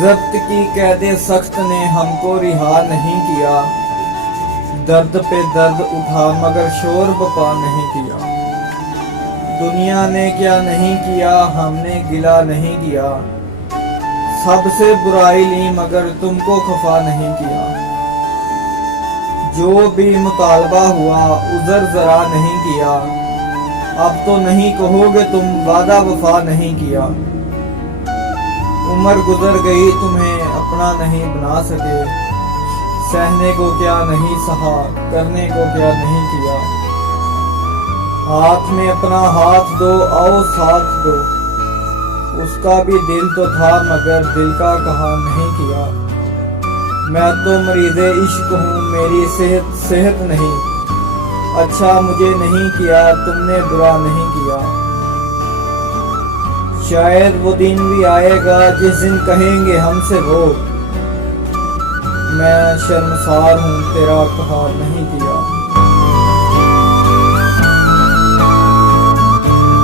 ضبط کی قید سخت نے ہم کو رہا نہیں کیا، درد پہ درد اٹھا مگر شور بپا نہیں کیا۔ دنیا نے کیا نہیں کیا ہم نے گلا نہیں کیا، سب سے برائی لی مگر تم کو خفا نہیں کیا۔ جو بھی مطالبہ ہوا عذر ذرا نہیں کیا، اب تو نہیں کہو گے تم وعدہ وفا نہیں کیا۔ عمر گزر گئی تمہیں اپنا نہیں بنا سکے، سہنے کو کیا نہیں سہا کرنے کو کیا نہیں کیا۔ ہاتھ میں اپنا ہاتھ دو آؤ ساتھ دو، اس کا بھی دل تو تھا مگر دل کا کہا نہیں کیا۔ میں تو مریض عشق ہوں میری صحت نہیں، اچھا مجھے نہیں کیا تم نے برا نہیں کیا۔ شاید وہ دن بھی آئے گا جس دن کہیں گے ہم سے وہ، میں شرمسار ہوں تیرا کہا نہیں کیا۔